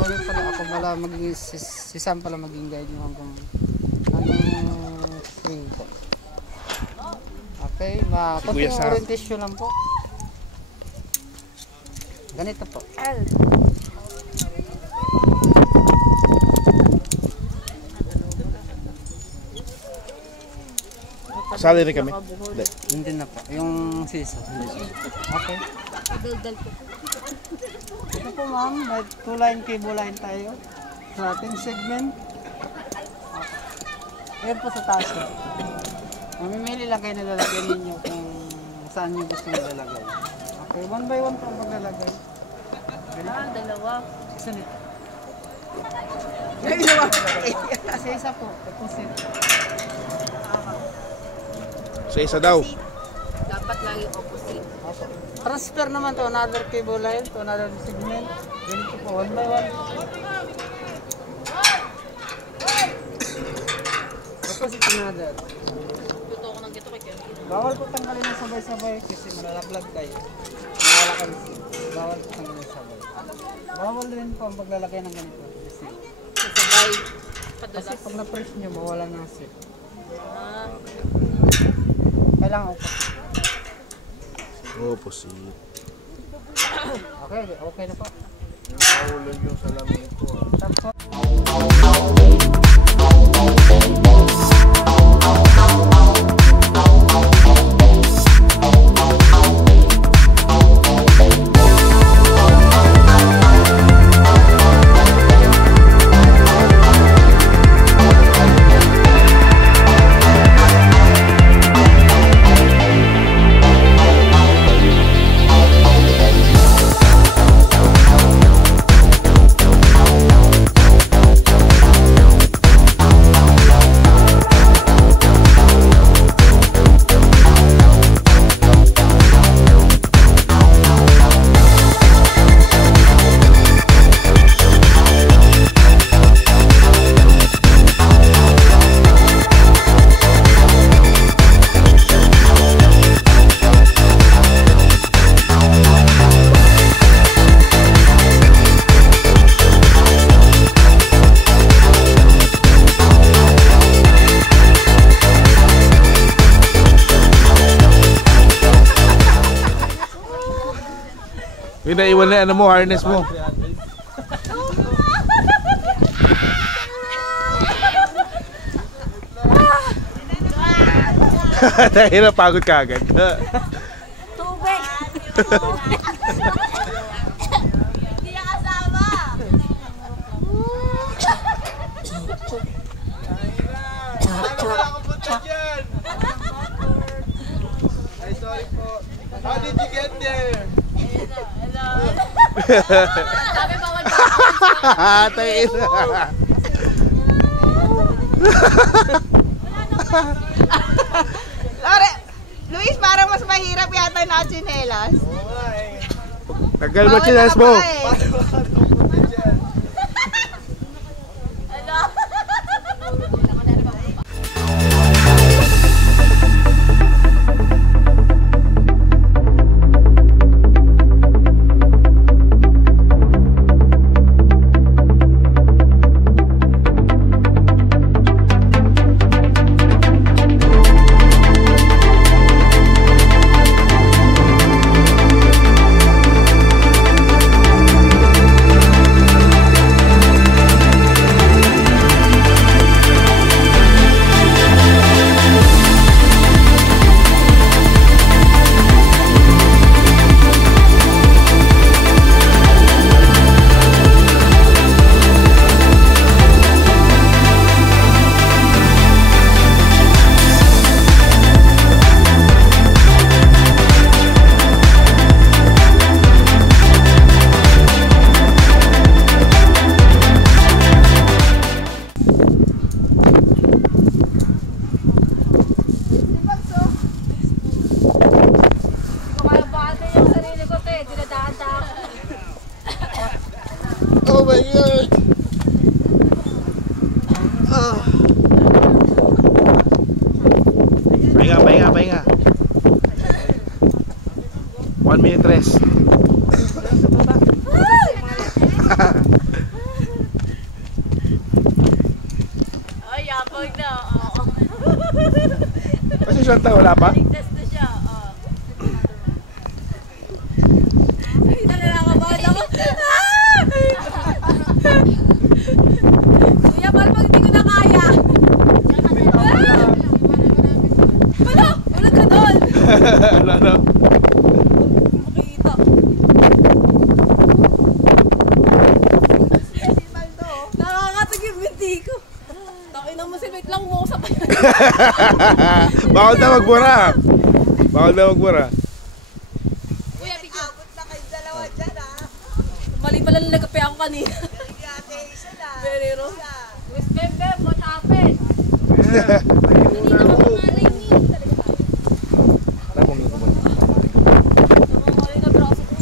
Mamaya pala ako pala maging si Sam pala maging guide nyo hanggang swing po. Okay, konting orientation lang po. Ganito po. Sali rin kami. Hindi na po. Yung sisa. Okay. Ito po ma'am, may 2-line cable line tayo sa ating segment. Ayan po sa taas. Mamimili lang kayo na lalagay ninyo kung saan nyo gusto nyo lalagay. Okay, 1 by 1 po ang paglalagay. Dalawa. Isa nito. Isa po. Deposit. Sa isa daw. Dapat lagi opposite. Transfer naman to another cable line to another segment. Ganito po 1 by 1. Opposite another. Tuto ko ng gito kay Ken. Bawal po tanggalin ng sabay-sabay kasi malalaglag kayo. Mawala kayo. Bawal po tanggalin sabay. Bawal din po ang paglalagay ng ganito. Sabay. Kasi pag na-press nyo, mawala ng set. Kailangan Opposite. Okay na po. Nahulog yung salamin ko. Tapos Yung naiwan na ano mo, harness mo. Dahil napagod ka agad. Tubig! Hindi na kasama! Wala akong punta dyan! Ay, sorry po. How did you get there? Sabi bawal pa. Tayo na. Lore, Luis, parang mas mahirap yata na tsinelas. Tagal mo chinas mo. Oh my God! Pahinga. 1 minute rest. Santa, wala pa? Ligtas na siya. Ay, nakakabahan ako. Kuya, paano pag hindi ko na kaya? Wala! Wala ka doon! Ano? Makita. Nakakatag yung binti ko. Takinan mo si wait lang mo sa payo. Bawal na magbura. Bawal na magbura. Kuya, bigyan. Abot na kayo dalawa dyan, ha? Mali pala na nagapi ako kanina. Hindi ate isa na. Very wrong. Miss Bembe, what happened? Namamali na braso ko.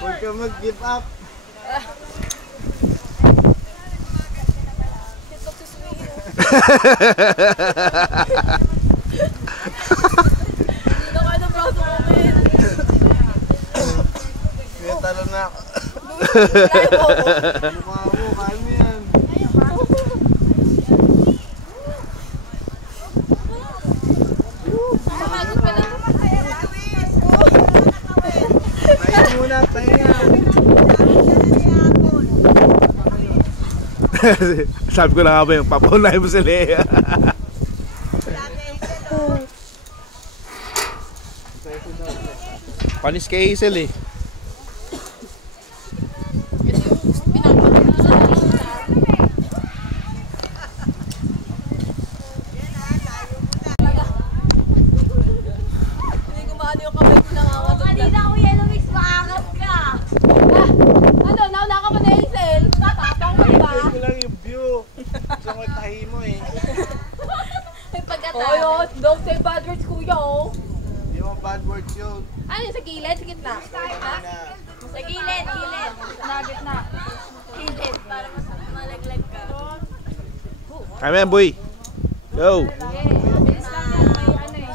Huwag ka mag-give up. Ito susumihin. Hindi na kayo ng braso ko, men. May talo na ako. Kaya mo ako. Mukha mo, kaya mo yan. Pagod pa lang. Tayo muna, tayo. Sabi ko na nga ba yung papaunahin mo si Lea. Panis kay Hazel eh. Ito yung pinapakita ko sa akin. Talaga. Hindi ko maano yung kamay ko nangangatod. Kanina ko yellow mix, maangat ka. Ano, nauna ka pa na Hazel? Tatapang ka ba? Ito lang yung view. Gusto ko tahi mo eh. May pagkatapos. Oh, yun. Don't say bad words, kuya, oh. Hindi mo bad words yun. Ano yung sa gilid? Sa gitna? Sa gilid, gilid. Sa gitna. Gilid. Para mas malaglag ka. Kaya yan, boy. Go. Bilis lang yan. May ano eh.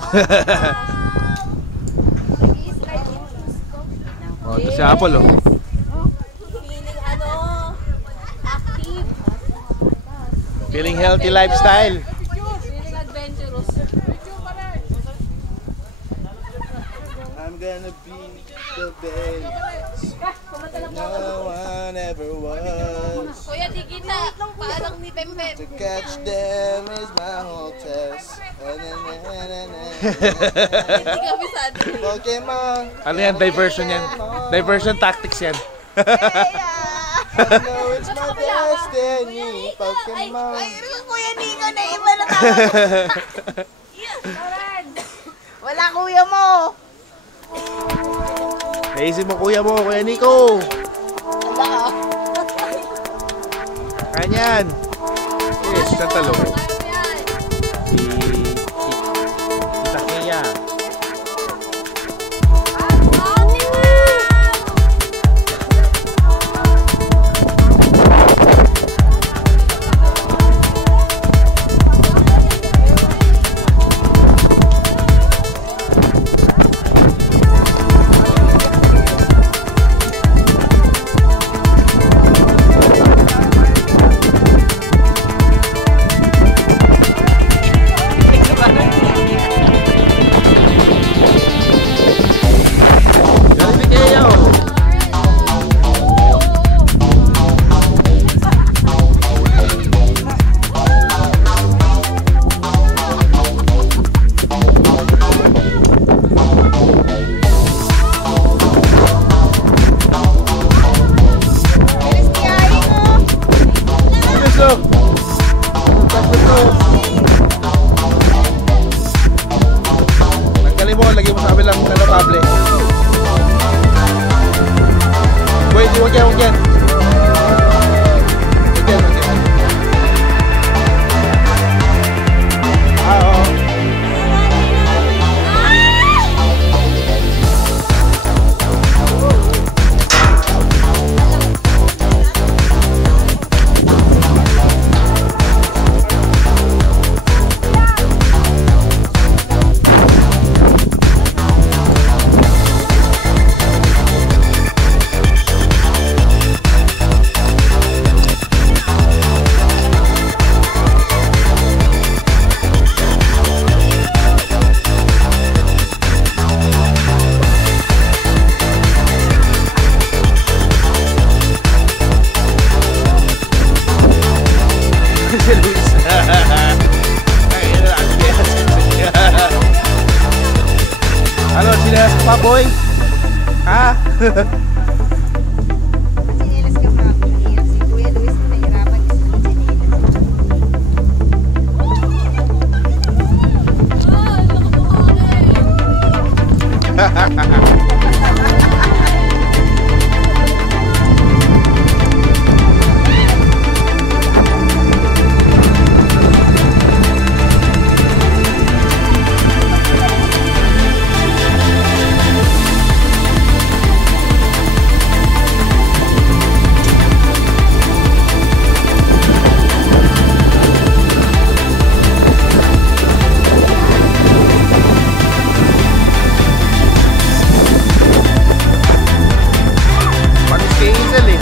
Nag-i-slide yung shoes ko. Oh, ito si Apple oh. Feeling ano, active. Feeling healthy lifestyle. Feeling adventurous. I'm gonna be the best. No one ever was. Kuya, di kita. Parang ni Pembe. To catch them is my whole test. Hindi kami sa atin. Pokemon. Ano yan? Diversion yan. Diversion tactics yan. I know it's my destiny. Pokemon. Ay, Kuya Nico na iba na tawag. Wala kuya mo. Naisip mo kuya mo, Kuya Nico. Wala ka. Kaya yan. Yes, isang talo. Ano yan? Tita Kea. Ha? Chinelas ka mga mahirap. Si Kuya Luis na nahirapan isa ng chinelas. Panis kay Hazel eh.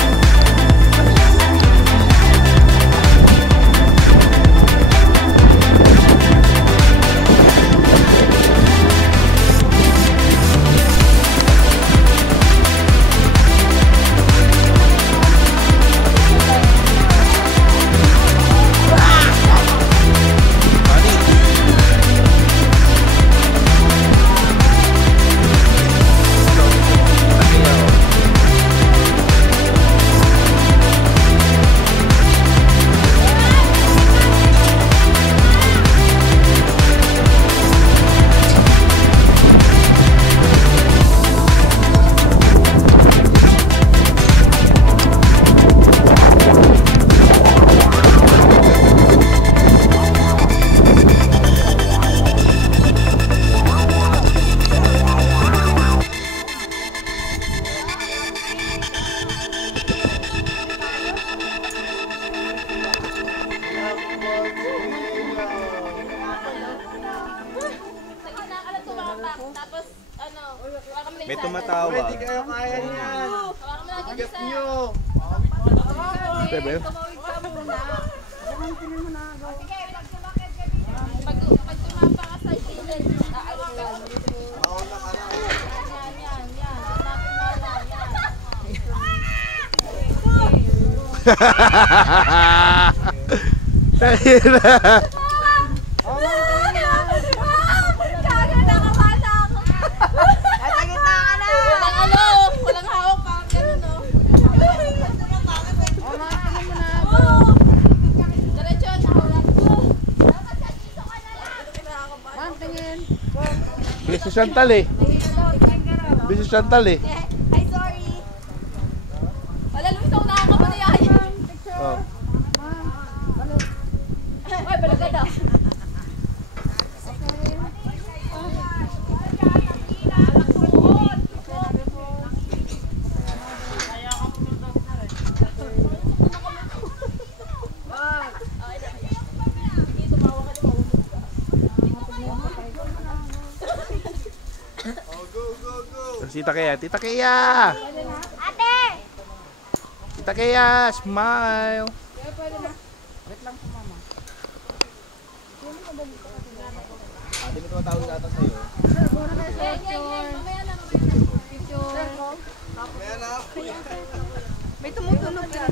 Tapos, ano, hawakan mo na May isa. tumatawa. Hindi kayo kaya niyan. Hawakan mo na yung Bigat isa. nyo. Bebe. Tumawid ka muna. Pag tumapa ka sa gilid, aalis ka. Yan. Dahil na. Kaga, nakabasa ako. Nasa gitna ka na! Walang hawak pa. Ganun, no? Diretso, nahawak ko. Busy Chantal eh. Busy Chantal eh. Ay, sorry. Wala, Luis, ako nakakapanayaan. Oh. Ay, balik ka daw. Tita Kea, Tita Kea! Ate! Tita Kea, smile! Hindi mo tumatawag ata sa'yo. Mamaya na. Mamaya na ako. May tumutunog ka.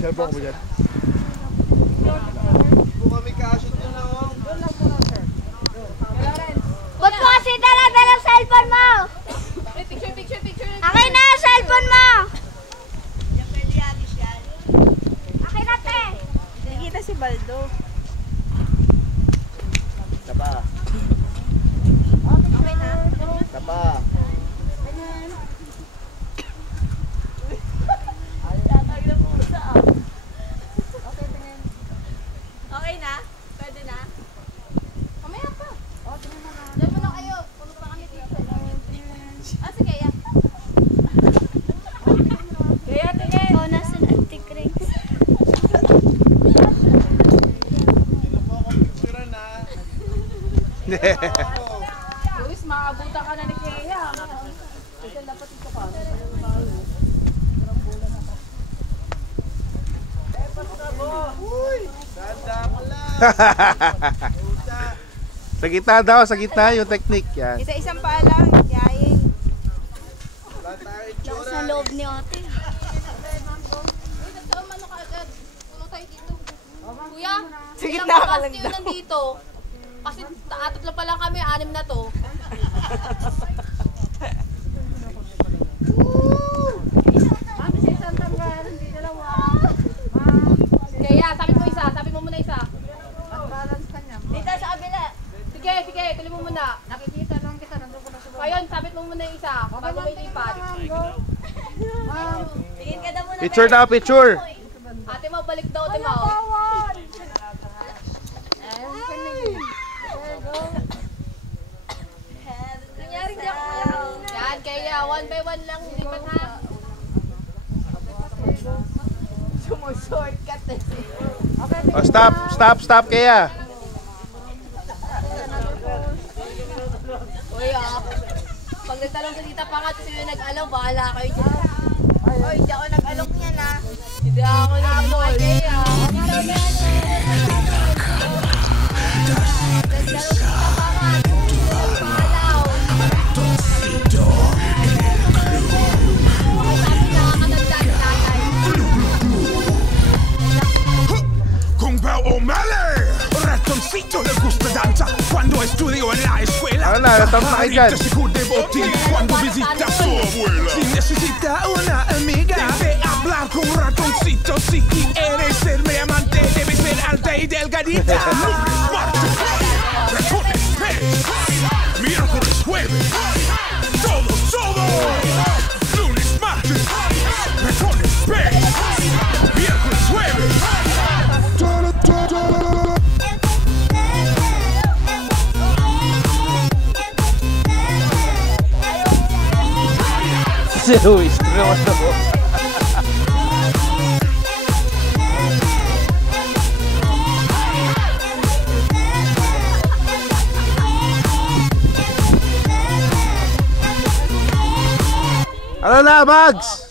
Cellphone ko ba dyan? Hindi po kami ka-shoot nyo lang. Oh. Ba't mo kasi dala-dala cellphone mo? Picture. Akin na, cellphone mo! Akin na, te! Nakikita si Baldo. Isa pa. Okay na? Isa pa. Okay na? Pwede na? Mamaya pa. Diyan mo na kayo. Puno pa kami dito. Sige, ya. Kaya, tingin. Oh, nasa anti-cranks. Hindi na po ako picturean na. Luis, maabutan ka na ni Kea. Ito dapat ito ka. Uy! Tanda ko lang. Sa gitna daw, sa gitna yung technique yan. Isa-isang pa lang. Yayin. Wala tayo itsura. Sa loob ni ate. Uy, nagsama ka agad. Puno tayo dito. Kuya, Sige ilang na ka oras lang kayo daw. nandito? Kasi tatlo pa lang kami, 6 na to. sabit mo muna yung isa. Bago may lipat. Tingin ka daw muna. Picture daw, picture. Ate mo, balik daw, ate mo. Nangyari niya ako. Yan, kaya one by one lang lipat ha. Sumo-shortcut eh. Oh, stop kaya. Uy, pag nagtanong sa tita Pangat, sino yung nag-alaw, bahala kayo dyan. Oy, di ako nag-alok niya na. Hindi ako nag-alaw, kaya. Kung Pao O'Malley, ratoncito le gusta danza cuando estudio en la escuela. Hola, estamos ahí, Ahorita guys. se de botín cuando visita a su abuela. Si necesita una amiga, debe hablar con ratoncito. Si quieres ser mi amante, debes ser alta y delgadita. Lunes, martes, ratones, miércoles, jueves, todo. Lunes, martes, ratones, miércoles, jueves. Si Luis, naman ako. Ano na, Mags?